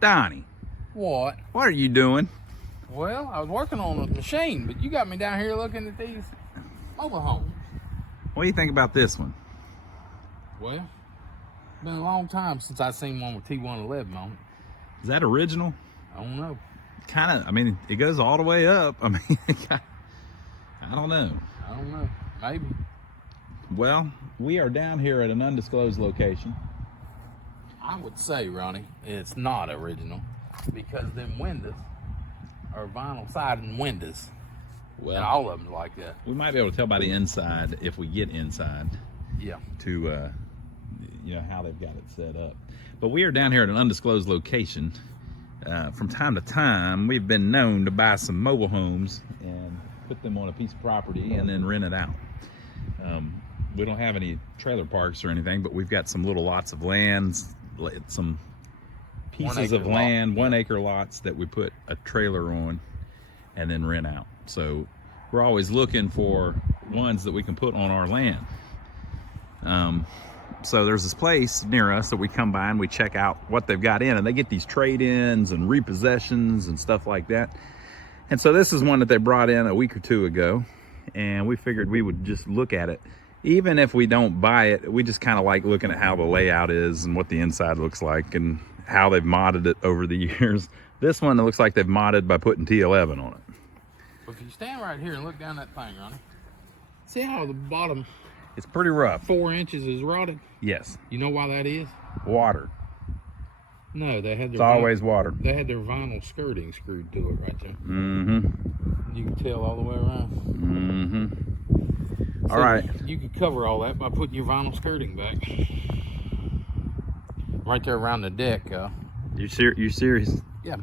Donnie, What? what are you doing? Well, I was working on a machine, but you got me down here looking at these mobile homes. What do you think about this one? Well, it's been a long time since I've seen one with T1-11 on it. Is that original? I don't know. Kind of. I mean, it goes all the way up. I mean, I don't know. I don't know. Maybe. Well, we are down here at an undisclosed location. I would say, Ronnie, it's not original because them windows are vinyl siding windows. Well, and all of them are like that. We might be able to tell by the inside if we get inside. Yeah. To you know how they've got it set up. But we are down here at an undisclosed location. From time to time, we've been known to buy some mobile homes and put them on a piece of property and then rent it out. We don't have any trailer parks or anything, but we've got some little lots of lands, some pieces of land, 1 acre lots that we put a trailer on and then rent out. So we're always looking for ones that we can put on our land. So there's this place near us that we come by and we check out what they've got in, and they get these trade-ins and repossessions and stuff like that. And so this is one that they brought in a week or two ago, and we figured we would just look at it. Even if we don't buy it, we just kind of like looking at how the layout is and what the inside looks like and how they've modded it over the years. This one, it looks like they've modded by putting T11 on it. Well, if you stand right here and look down that thing, Ronnie, see how the bottom It's pretty rough. 4 inches is rotted? Yes. You know why that is? Water. No, they had their It's always water. They had their vinyl skirting screwed to it right there. Mm-hmm. You can tell all the way around. Mm-hmm. So all right. You could cover all that by putting your vinyl skirting back. Right there around the deck. You serious? Yeah.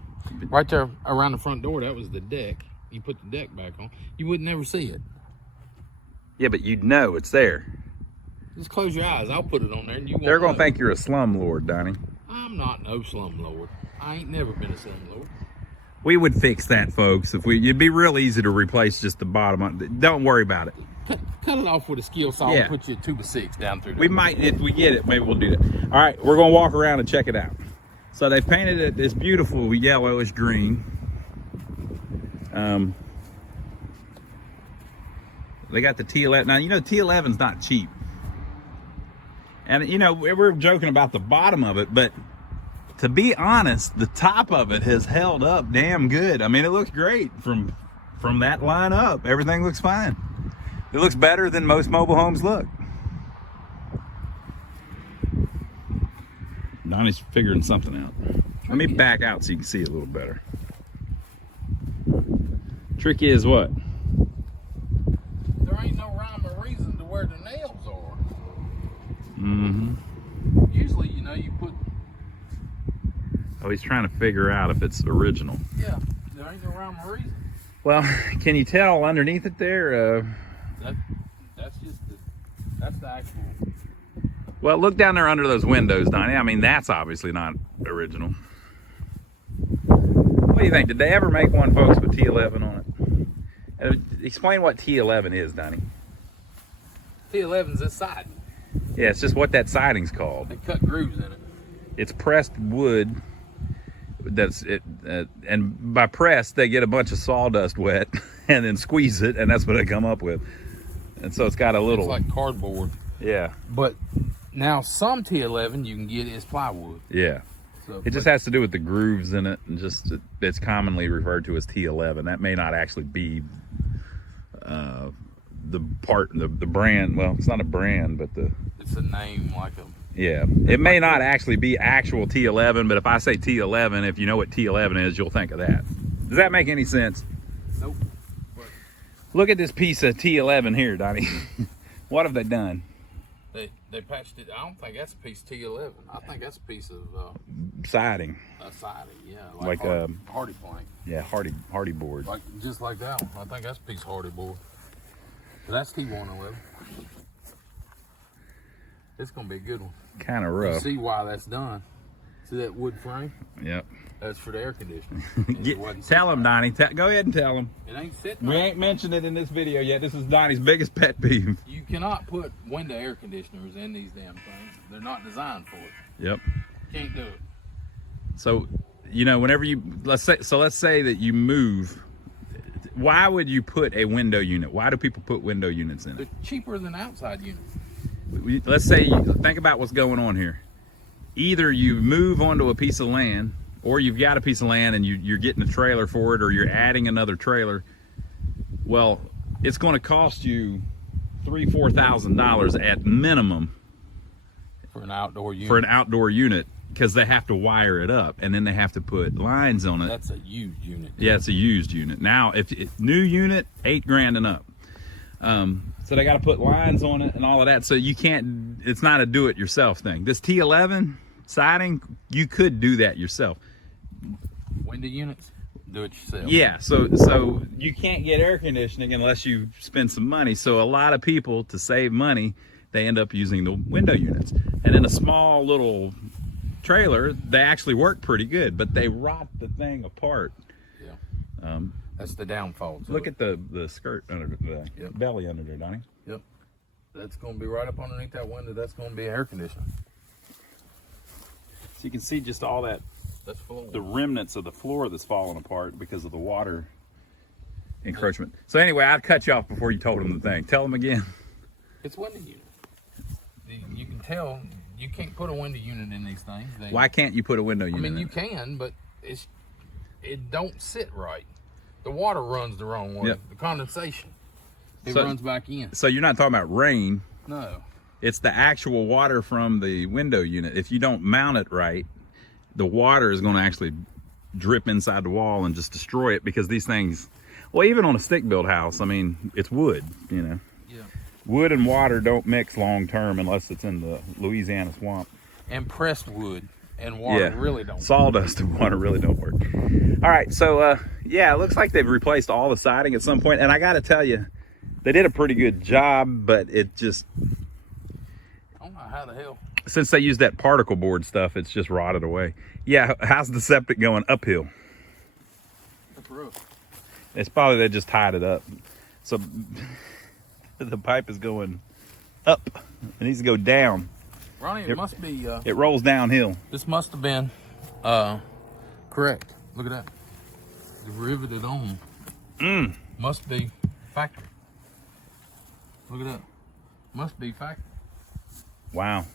Right there around the front door, that was the deck. You put the deck back on. You would never see it. Yeah, but you'd know it's there. Just close your eyes. I'll put it on there and you won't They're going to know. think you're a slumlord, Donnie. I'm not no slumlord. I ain't never been a slumlord. We would fix that, folks. It'd be real easy to replace just the bottom. Don't worry about it. Cut it off with a skill saw Yeah. and put you a 2x6 down through there. We might, if we get it, maybe we'll do that. All right, we're going to walk around and check it out. So they painted it this beautiful yellowish green. They got the T11. Now, you know, T11's not cheap. And, you know, we're joking about the bottom of it, but to be honest, the top of it has held up damn good. I mean, it looks great from that line up. Everything looks fine. It looks better than most mobile homes look. Donnie's figuring something out. Let me back out so you can see it a little better. Trick is what? There ain't no rhyme or reason to where the nails are. Mm-hmm. Usually, you know, you put... Oh, he's trying to figure out if it's original. Yeah, there ain't no rhyme or reason. Well, can you tell underneath it there? That's the actual... Well, look down there under those windows, Donnie. I mean, that's obviously not original. What do you think? Did they ever make one, folks, with T11 on it? Explain what T11 is, Donnie. T11's this siding. Yeah, it's just what that siding's called. They cut grooves in it. It's pressed wood. That's it, and by pressed, they get a bunch of sawdust wet and then squeeze it, and that's what they come up with. And so it's got a little... It's like cardboard. Yeah. But now some T11 you can get is plywood. Yeah. So, It just has to do with the grooves in it, and just it's commonly referred to as T11. That may not actually be the brand. Well, it's not a brand, but it's a name like a... Yeah, it may not actually be actual T11, but if I say T11, if you know what T11 is, you'll think of that. Does that make any sense? Nope. Look at this piece of T11 here, Donnie. What have they done? They patched it. I don't think that's a piece of T11. I think that's a piece of Siding. siding. Yeah, Like hardy plank. Yeah, hardy board. Like just like that one. I think that's a piece of hardy board. But that's T1-11. It's gonna be a good one. Kind of You rough. see why that's done? See that wood frame? Yep. That's for the air conditioning. Tell him, Donnie. Go ahead and tell him. It ain't sitting We right. ain't mentioned it in this video yet. This is Donnie's biggest pet peeve. You cannot put window air conditioners in these damn things. They're not designed for it. Yep. Can't do it. So you know, whenever you let's say that you move, why would you put a window unit? Why do people put window units in it? They're cheaper than outside units. Let's say think about what's going on here. Either you move onto a piece of land, or you've got a piece of land and you're getting a trailer for it, or you're adding another trailer. Well, it's going to cost you $3,000-4,000 at minimum for an outdoor unit. For an outdoor unit, because they have to wire it up and then they have to put lines on it. That's a used unit. Yeah, it's a used unit. Now, if new unit, $8,000 and up. So they got to put lines on it and all of that. So you can't. It's not a do-it-yourself thing. This T11 siding, you could do that yourself. Window units, do it yourself. Yeah. So you can't get air conditioning unless you spend some money. So a lot of people, to save money, they end up using the window units. And in a small little trailer, they actually work pretty good, but they rot the thing apart. Yeah. That's the downfall. Look at the skirt under the belly under there, Donnie. Yep. That's going to be right up underneath that window. That's going to be air conditioning. So you can see just all that, the remnants of the floor that's falling apart because of the water encroachment. So anyway, I'd cut you off before you told them the thing. Tell them again. It's window unit. You can tell you can't put a window unit in these things. Why can't you put a window unit in? I mean, you can, but it don't sit right. The water runs the wrong way. Yep. The condensation, it runs back in. So you're not talking about rain. No. It's the actual water from the window unit. If you don't mount it right, the water is going to actually drip inside the wall and just destroy it, because these things, well, even on a stick-built house, I mean, it's wood, you know. Yeah. Wood and water don't mix long-term unless it's in the Louisiana swamp. And pressed wood and water really don't. Sawdust and water really don't work. All right, so, yeah, it looks like they've replaced all the siding at some point, and I got to tell you, they did a pretty good job, but it just... I don't know how the hell. Since they used that particle board stuff, it's just rotted away. Yeah, how's the septic going? Uphill. That's rough. It's probably they just tied it up. So the pipe is going up. It needs to go down. Ronnie, it must be... it rolls downhill. This must have been correct. Look at that. The riveted on. Must be factory. Look at that. Must be factory. Wow.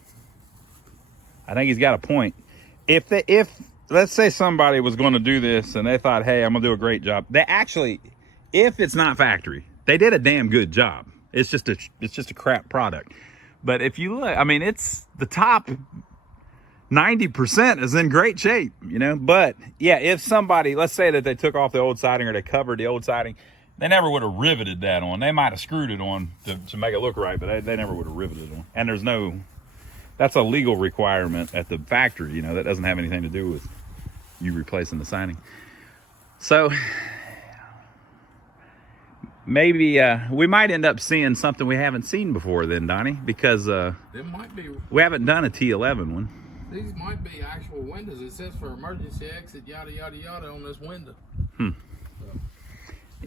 I think he's got a point. If let's say somebody was going to do this and they thought, hey, I'm gonna do a great job. They actually, if it's not factory, they did a damn good job. It's just a crap product. But if you look, I mean, it's the top 90% is in great shape, you know. But yeah, if somebody, let's say that they took off the old siding or they covered the old siding, they never would have riveted that on. They might have screwed it on to make it look right, but they never would have riveted it on. And there's no, that's a legal requirement at the factory, you know, that doesn't have anything to do with you replacing the siding. So maybe we might end up seeing something we haven't seen before then, Donnie, because there might be, we haven't done a T11 one. These might be actual windows. It says for emergency exit, yada, yada, yada on this window.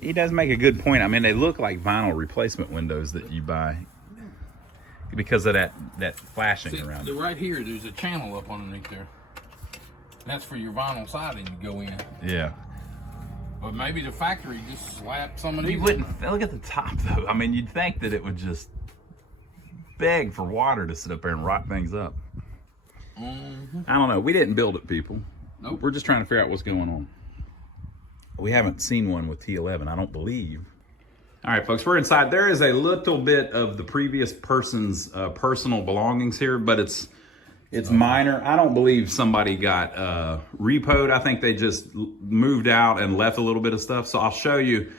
He does make a good point. I mean, they look like vinyl replacement windows that you buy because of that flashing around it. Right here, there's a channel up underneath there. That's for your vinyl siding to go in. Yeah. But maybe the factory just slapped some of these. You wouldn't look at the top though. I mean, you'd think that it would just beg for water to sit up there and rot things up. I don't know. We didn't build it, people. Nope. We're just trying to figure out what's going on. We haven't seen one with T11, I don't believe. All right, folks, we're inside. There is a little bit of the previous person's personal belongings here, but it's minor. I don't believe somebody got repoed. I think they just moved out and left a little bit of stuff. So I'll show you.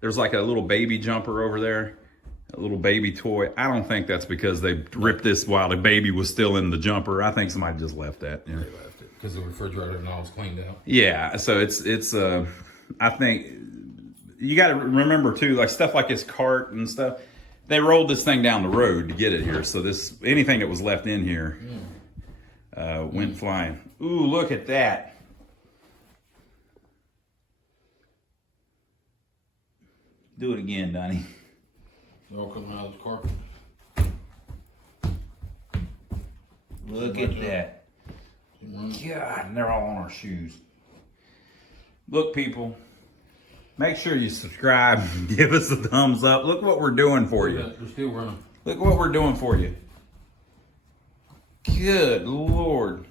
There's like a little baby jumper over there, a little baby toy. I don't think that's because they ripped this while the baby was still in the jumper. I think somebody just left that. You know? They left it because the refrigerator and all was cleaned out. Yeah, so it's I think you got to remember too, like stuff like this cart and stuff, they rolled this thing down the road to get it here. So anything that was left in here went flying. Ooh, look at that. Do it again, Donnie. They're all coming out of the car. Look at that. God, and they're all on our shoes. Look, people, make sure you subscribe and give us a thumbs up. Look what we're doing for you. They're still running. Look what we're doing for you. Good Lord.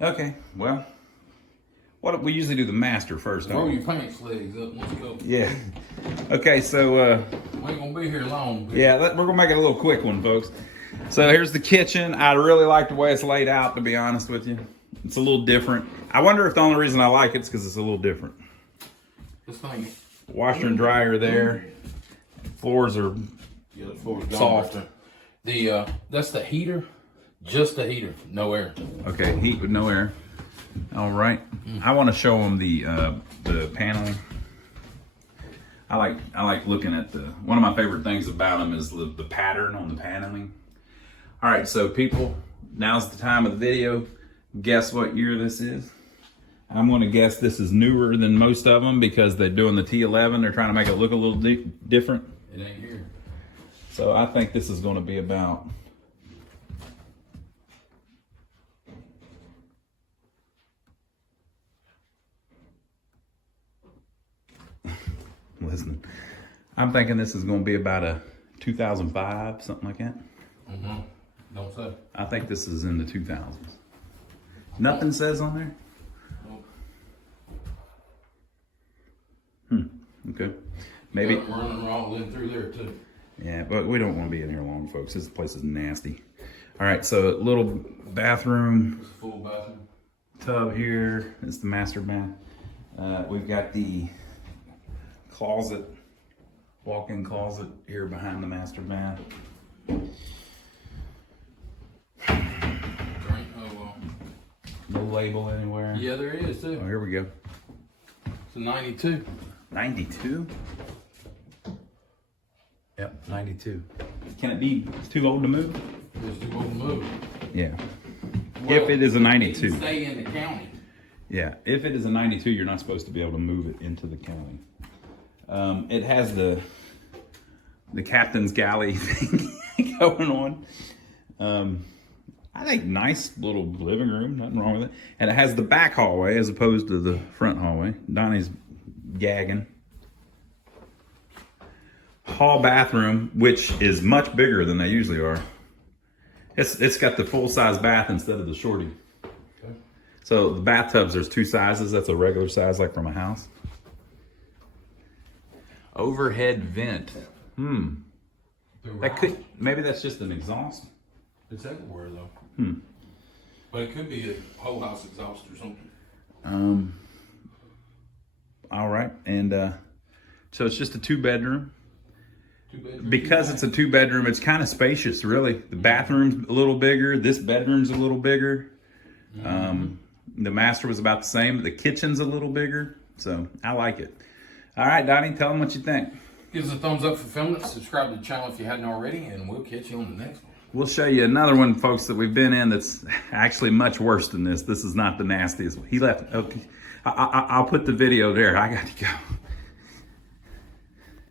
Okay, well, what we usually do the master first. Roll your pants legs up. Let's go. Yeah. Okay, so We ain't gonna be here long. yeah, we're gonna make it a little quick one, folks. So here's the kitchen. I really like the way it's laid out, to be honest with you. It's a little different. I wonder if the only reason I like it's because it's a little different. This thing. Washer and dryer there. Floors are Yeah, the floor's gone soft. right there. That's the heater. Just the heater, no air. okay. Heat with no air. All right. I want to show them the paneling. I like looking at one of my favorite things about them is the pattern on the paneling. All right, so people, now's the time of the video. Guess what year this is? I'm going to guess this is newer than most of them because they're doing the T11. They're trying to make it look a little different. It ain't here. So I think this is going to be about listen. I'm thinking this is going to be about a 2005, something like that. Mm-hmm. Don't say. I think this is in the 2000s. Nothing says on there? Nope. Okay. Maybe. Got running all in through there too. Yeah, but we don't want to be in here long, folks. This place is nasty. All right, so little bathroom, It's a full bathroom. tub here. It's the master bath. We've got the closet, walk-in closet here behind the master bath. No label anywhere. Yeah, there is too. Oh, here we go. It's a 92. 92? Yep, 92. Can it be too old to move? It's too old to move. Yeah. Well, If it is a it 92. can stay in the county. Yeah, if it is a 92, you're not supposed to be able to move it into the county. It has the captain's galley thing going on. I think nice little living room, nothing wrong with it. And it has the back hallway as opposed to the front hallway. Donnie's gagging. Hall bathroom, which is much bigger than they usually are. It's got the full-size bath instead of the shorty. Okay. So the bathtubs, there's two sizes. That's a regular size, like from a house. Overhead vent. That could, maybe that's just an exhaust. It's everywhere though. But it could be a whole house exhaust or something. All right, and so it's just a two-bedroom. Two-bedroom. Because it's a two-bedroom, it's kind of spacious, really. The bathroom's a little bigger. This bedroom's a little bigger. The master was about the same, but the kitchen's a little bigger. So I like it. All right, Donnie, tell them what you think. Give us a thumbs up for filming it. Subscribe to the channel if you hadn't already, and we'll catch you on the next one. We'll show you another one, folks, that we've been in that's actually much worse than this. This is not the nastiest one. He left. Okay, I'll put the video there. I got to go.